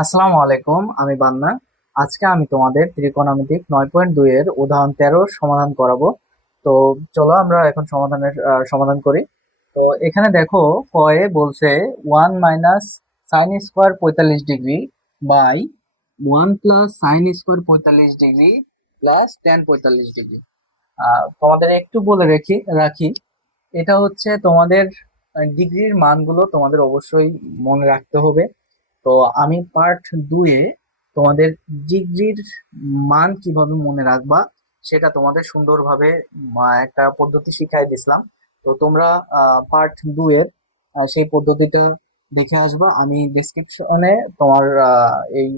আসসালামু আলাইকুম, আমি বান্না। আজকে আমি তোমাদের ত্রিকোণমিতিক নয় পয়েন্ট দুই এর উদাহরণ তেরোর সমাধান করাবো। তো চলো আমরা এখন সমাধানের সমাধান করি। তো এখানে দেখো কয়ে বলছে ওয়ান মাইনাস সাইন স্কোয়ার পঁয়তাল্লিশ degree by one plus sine square পঁয়তাল্লিশ ডিগ্রি প্লাস টেন পঁয়তাল্লিশ ডিগ্রি তোমাদের একটু বলে রেখি, রাখি। এটা হচ্ছে তোমাদের ডিগ্রির মানগুলো তোমাদের অবশ্যই মনে রাখতে হবে। তো আমি পার্ট দুয়ে তোমাদের ডিগ্রির মান কীভাবে মনে রাখবা, সেটা তোমাদের সুন্দরভাবে একটা পদ্ধতি শিখাই দিছিলাম। তো তোমরা পার্ট দুয়ের সেই পদ্ধতিটা দেখে আসবা। আমি ডেসক্রিপশনে তোমার এই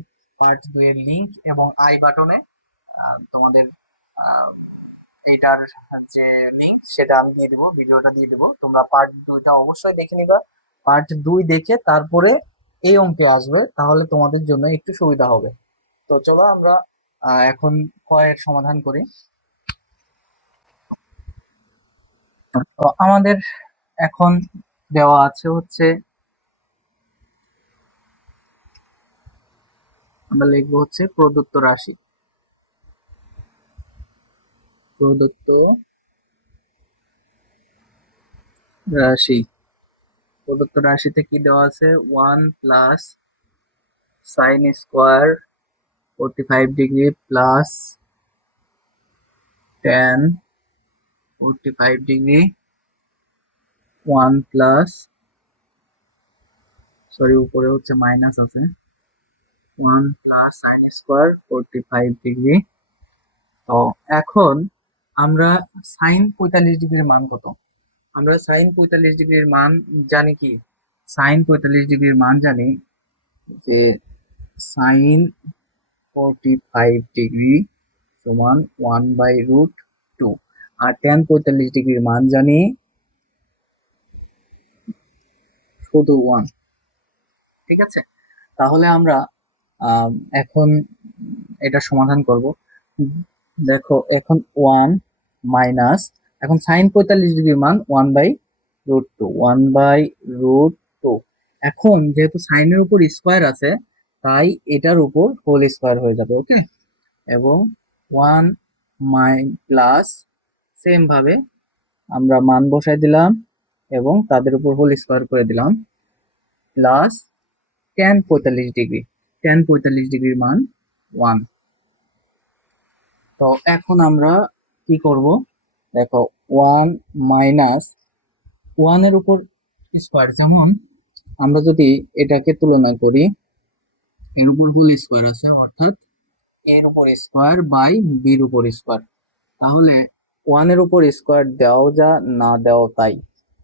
পার্ট দুয়ের লিঙ্ক এবং আই বাটনে তোমাদের এইটার যে লিংক সেটা আমি দিয়ে দিব, ভিডিওটা দিয়ে দেবো। তোমরা পার্ট দুইটা অবশ্যই দেখে নিবা। পার্ট দুই দেখে তারপরে এই অঙ্কে আসবে, তাহলে তোমাদের জন্য একটু সুবিধা হবে। তো চলো আমরা এখন কয়ের সমাধান করি। তো আমাদের এখন দেওয়া আছে হচ্ছে, আমরা লিখব হচ্ছে প্রদত্ত রাশি। প্রদত্ত রাশি। প্রদত্ত রাশিতে কি দেওয়া আছে? One plus sine square forty five degree plus tan forty five degree one plus sorry উপরে হচ্ছে মাইনাস আছে। One plus sine square forty five degree তো এখন আমরা সাইন পঁয়তাল্লিশ ডিগ্রির মান কত? আমরা সাইন পঁয়তাল্লিশ ডিগ্রির মান জানি কি? সাইন পঁয়তাল্লিশ ডিগ্রির মান জানি যে সাইন ফোরটি ফাইভ ডিগ্রি সমান ওয়ান বাই রুট টু। আর টেন পঁয়তাল্লিশ ডিগ্রির মান জানি শুধু ওয়ান ঠিক আছে? তাহলে আমরা আম, এখন এটা সমাধান করব। দেখো এখন ওয়ান মাইনাস এখন সাইন পঁয়তাল্লিশ ডিগ্রির মান one by root two one by root two এখন যেহেতু সাইনের উপর স্কোয়ার আছে, তাই এটার উপর হোল স্কোয়ার হয়ে যাবে ওকে এবং ওয়ান মাই প্লাস সেম ভাবে আমরা মান বসাই দিলাম এবং তাদের উপর হোল স্কোয়ার করে দিলাম প্লাস টেন পঁয়তাল্লিশ ডিগ্রি টেন পঁয়তাল্লিশ ডিগ্রির মান ওয়ান তো এখন আমরা কি করব? দেখো ওয়ান মাইনাস ওয়ানের উপর স্কোয়ার যেমন আমরা যদি এটাকে তুলনা করি, এর উপর হোল স্কোয়ার আছে, অর্থাৎ এর উপর স্কোয়ার বাই বির উপর স্কোয়ার তাহলে ওয়ানের উপর স্কোয়ার দেওয়াও যা, না দেওয়াও তাই।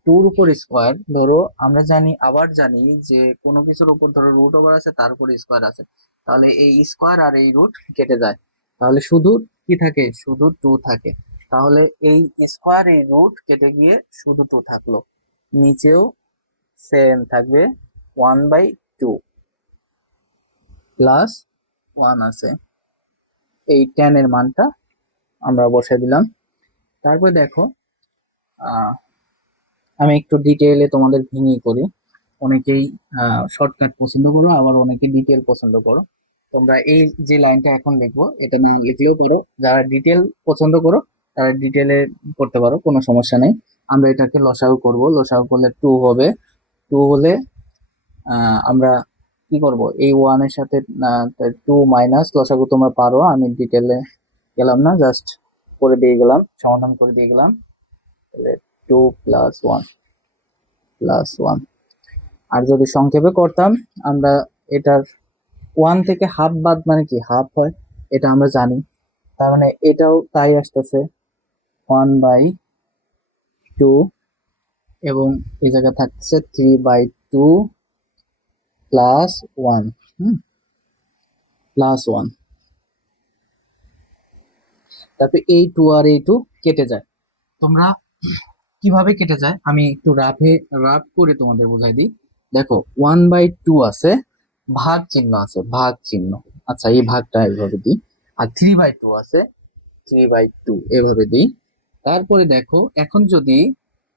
টুর উপর স্কোয়ার ধরো, আমরা জানি, আবার জানি যে কোনো কিছুর উপর ধরো রুট ওভার আছে, তার উপর স্কোয়ার আছে। তাহলে এই স্কোয়ার আর এই রুট কেটে যায়। তাহলে শুধু কি থাকে? শুধু টু থাকে। তাহলে এই স্কোয়ার এই রুট কেটে গিয়ে শুধু টু থাকল। নিচেও সেম থাকবে one by two plus one আছে। এই টেন এর মানটা আমরা বসে দিলাম। তারপর দেখো আমি একটু ডিটেইলে তোমাদের ভেঙে করি। অনেকেই শর্টকাট পছন্দ করো, আবার অনেকে ডিটেল পছন্দ করো। তোমরা এই যে লাইনটা এখন লিখব, এটা না লিখলেও পারো। যারা ডিটেল পছন্দ করো তারা ডিটেলে করতে পারো, কোনো সমস্যা নেই। আমরা এটাকে লসাগু করব। লসাগু করলে টু হবে। টু হলে আমরা কি করব? এই ওয়ানের সাথে টু মাইনাস লসাগু তোমরা পারো। আমি ডিটেলে গেলাম না জাস্ট করে দিয়ে গেলাম, সমাধান করে দিয়ে গেলাম। তাহলে two plus one plus one আর যদি সংক্ষেপে করতাম, আমরা এটার ওয়ান থেকে হাফ বাদ মানে কি? হাফ হয়? এটা আমরা জানি। তার মানে এটাও তাই আসতেছে। ওয়ান বাই টু এবং এই জায়গায় থাকছে three by two plus one hmm plus one তারপরে এই টু আর এই টু কেটে যায়। তোমরা কীভাবে কেটে যায়? আমি একটু রাফে, রাফ করে তোমাদের বোঝাই দিই। দেখো ওয়ান বাই টু আছে, ভাগ চিহ্ন আছে, ভাগ চিহ্ন। আচ্ছা এই ভাগটা এইভাবে দিই। আর থ্রি বাই টু আছে থ্রি বাই টু এভাবে দিই। তারপরে দেখো, এখন যদি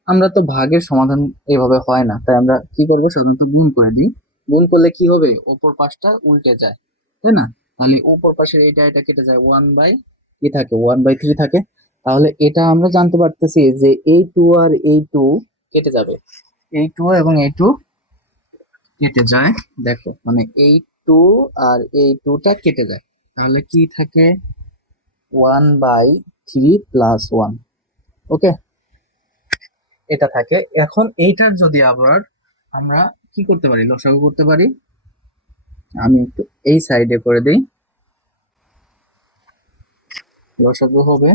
আমরা তো ভাগের সমাধান এভাবে হয় না, তাই আমরা কি করব? সাধারণত গুণ করে দিই। গুণ করলে কি হবে? অপর পাশটা উল্টে যায়, তাই না? তাহলে উপর পাশের এটা এটা কেটে যায় ওয়ান বাই কি থাকে? ওয়ান বাই থ্রি থাকে। তাহলে এটা আমরা জানতে পারতেছি যে এই টু আর এই টু কেটে যাবে। এই টু এবং এই টু কেটে যায়, দেখো মানে এই টু আর এই টুটা কেটে যায়। তাহলে কি থাকে? One by three plus one okay? এটা থাকে। এখন এইটার যদি আবার আমরা কি করতে পারি? লসাগু করতে পারি? আমি একটু এই সাইডে করে দিই। লসাগু হবে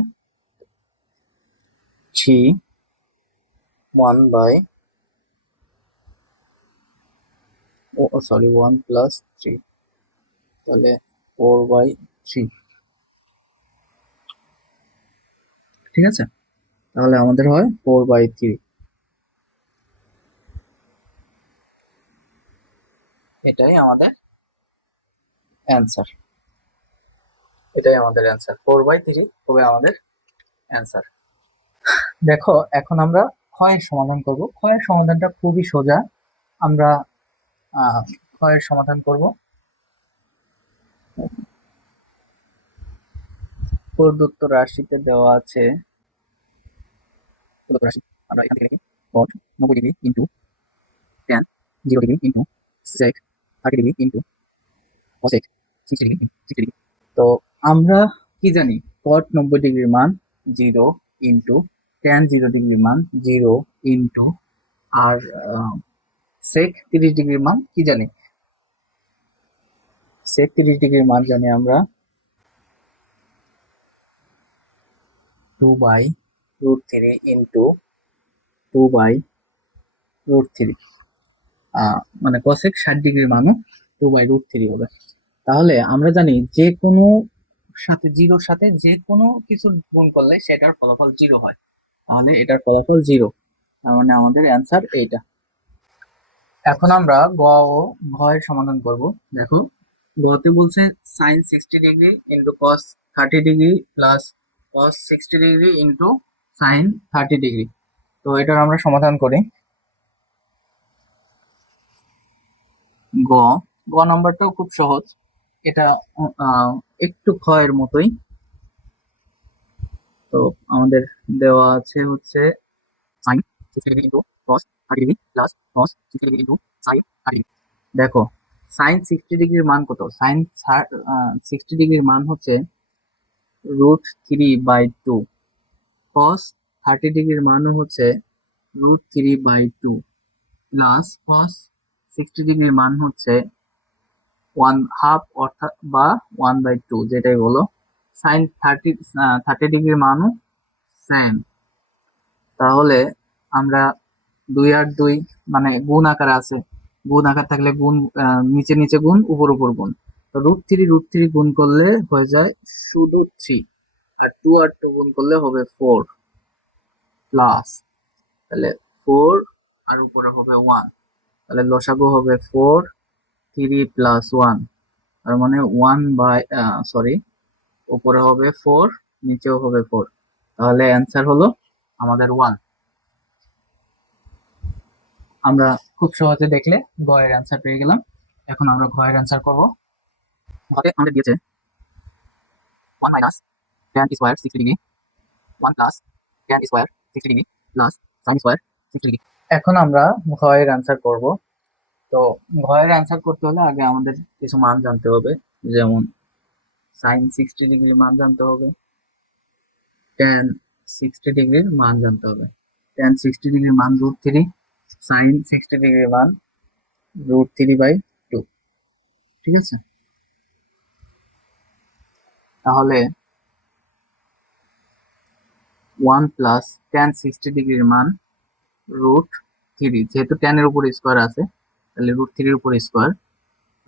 three one by O sorry one plus three. তাহলে ফোর বাই থ্রি। ঠিক আছে? তাহলে আমাদের হয় ফোর বাই থ্রি এটাই আমাদের অ্যান্সার এটাই আমাদের অ্যান্সার ফোর বাই থ্রি হবে আমাদের অ্যান্সার দেখো, এখন আমরা ক্ষয়ের সমাধান করব। ক্ষয়ের সমাধানটা খুবই সোজা। আমরা ক্ষয়ের সমাধান করব। প্রদত্ত রাশিতে দেওয়া আছে। প্রদত্ত রাশি আমরা এখান থেকে cot নব্বই degree into tan zero degree into sec thirty degree into cosec sixty degree sixty degree তো আমরা কি জানি? cot নব্বই ডিগ্রির মান জিরো ইন্টু ট্যান জিরো ডিগ্রির মান জিরো ইন্টু আর সেক তিরিশ ডিগ্রির মান কি জানি? সেক তিরিশ ডিগ্রির মান জানি আমরা two by root three into two by root three মানে কসেক ষাট ডিগ্রির মানও টু বাই রুট থ্রি হবে। তাহলে আমরা জানি যে কোনো সাথে, জিরোর সাথে যে কোনো কিছু গুণ করলে সেটার ফলাফল জিরো হয়। তাহলে এটার ফলাফল জিরো। তার মানে আমাদের অ্যান্সার এইটা। এখন আমরা গ ও ঘয়ের সমাধান করব। দেখো গতে বলছে sine sixty degree into cos thirty degree plus cos sixty degree into sine thirty degree তো এটার আমরা সমাধান করি। গ গ নাম্বারটাও খুব সহজ। এটা একটু ক্ষয়ের মতোই। তো আমাদের দেওয়া আছে হচ্ছে সাইন দেখো সাইন সিক্সটি ডিগ্রির মান কত? সাইন সিক্সটি ডিগ্রির মান হচ্ছে root three by two cos thirty ডিগ্রির মানও হচ্ছে root three by two plus cos sixty ডিগ্রির মান হচ্ছে ওয়ান হাফ অর্থাৎ বা ওয়ান বাই টু যেটাই বলো সাইন থার্টি থার্টি ডিগ্রির মানও সেম তাহলে আমরা দুই আর দুই মানে গুণ আকারে আছে। গুণ আকার থাকলে গুণ নিচে নিচে গুণ, উপর উপর গুণ। তো রুট থ্রি রুট থ্রি গুণ করলে হয়ে যায় শুধু থ্রি আর টু আর টু গুণ করলে হবে ফোর প্লাস তাহলে ফোর আর উপরে হবে ওয়ান তাহলে লসাগু হবে ফোর থ্রি প্লাস ওয়ান তার মানে ওয়ান বাই সরি উপরে হবে ফোর নিচেও হবে ফোর তাহলে অ্যান্সার হলো আমাদের ওয়ান আমরা খুব সহজে দেখলে গয়ের অ্যান্সার পেয়ে গেলাম। এখন আমরা ঘয়ের অ্যান্সার করব। ঘরে আমাদের দিয়েছে one minus tan square sixty degree one plus tan square sixty degree plus sine square sixty degree এখন আমরা ঘয়ের অ্যান্সার করব। তো ঘয়ের অ্যান্সার করতে হলে আগে আমাদের কিছু মান জানতে হবে। যেমন সাইন সিক্সটি ডিগ্রির মান জানতে হবে। ট্যান সিক্সটি ডিগ্রির মান জানতে হবে। ট্যান সিক্সটি ডিগ্রির মান রুট থ্রি সাইন সিক্সটি ডিগ্রির মান রুট থ্রি বাই টু ঠিক আছে? তাহলে ওয়ান প্লাস ট্যান সিক্সটি ডিগ্রির মান রুট থ্রি যেহেতু ট্যানের উপর স্কোয়ার আছে, তাহলে রুট থ্রির উপর স্কোয়ার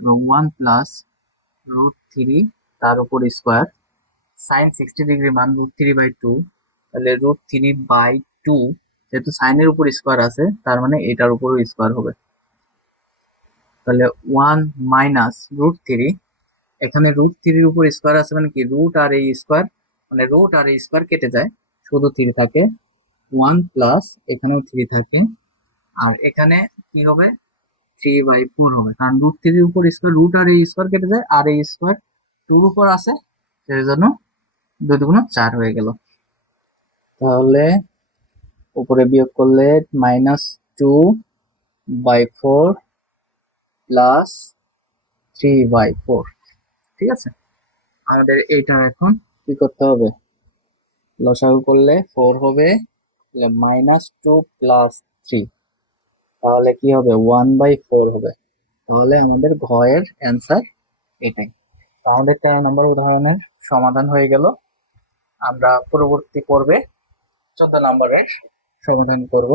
এবং ওয়ান প্লাস রুট থ্রি তার উপর স্কোয়ার সাইন সিক্সটি ডিগ্রি মান রুট থ্রি বাই টু তাহলে রুট থ্রি বাই টু যেহেতু সাইনের উপর স্কোয়ার আছে, তার মানে এটার উপরও স্কোয়ার হবে। তাহলে ওয়ান মাইনাস রুট থ্রি এখানে রুট থ্রির উপর স্কোয়ার আছে মানে কি? রুট আর এই স্কোয়ার মানে রুট আর এই স্কোয়ার কেটে যায়। শুধু থ্রি থাকে। ওয়ান প্লাস এখানেও থ্রি থাকে। আর এখানে কি হবে? থ্রি বাই ফোর হবে। কারণ রুট থ্রির উপর স্কোয়ার রুট আর এই স্কোয়ার কেটে যায়, আর এই স্কোয়ার টুর উপর আছে সেই জন্য দুই দুগুণ চার হয়ে গেল। তাহলে উপরে বিয়োগ করলে minus two by four plus three by four ঠিক আছে? আমাদের এইটা এখন কি করতে হবে? লসাগু করলে ফোর হবে মাইনাস টু প্লাস থ্রি তাহলে কি হবে? ওয়ান বাই ফোর হবে। তাহলে আমাদের ঘয়ের অ্যান্সার এটাই। আমাদের তেরো নম্বর উদাহরণের সমাধান হয়ে গেল। আমরা পরবর্তী পর্বে চোদ্দ নম্বরের সমাধান করব।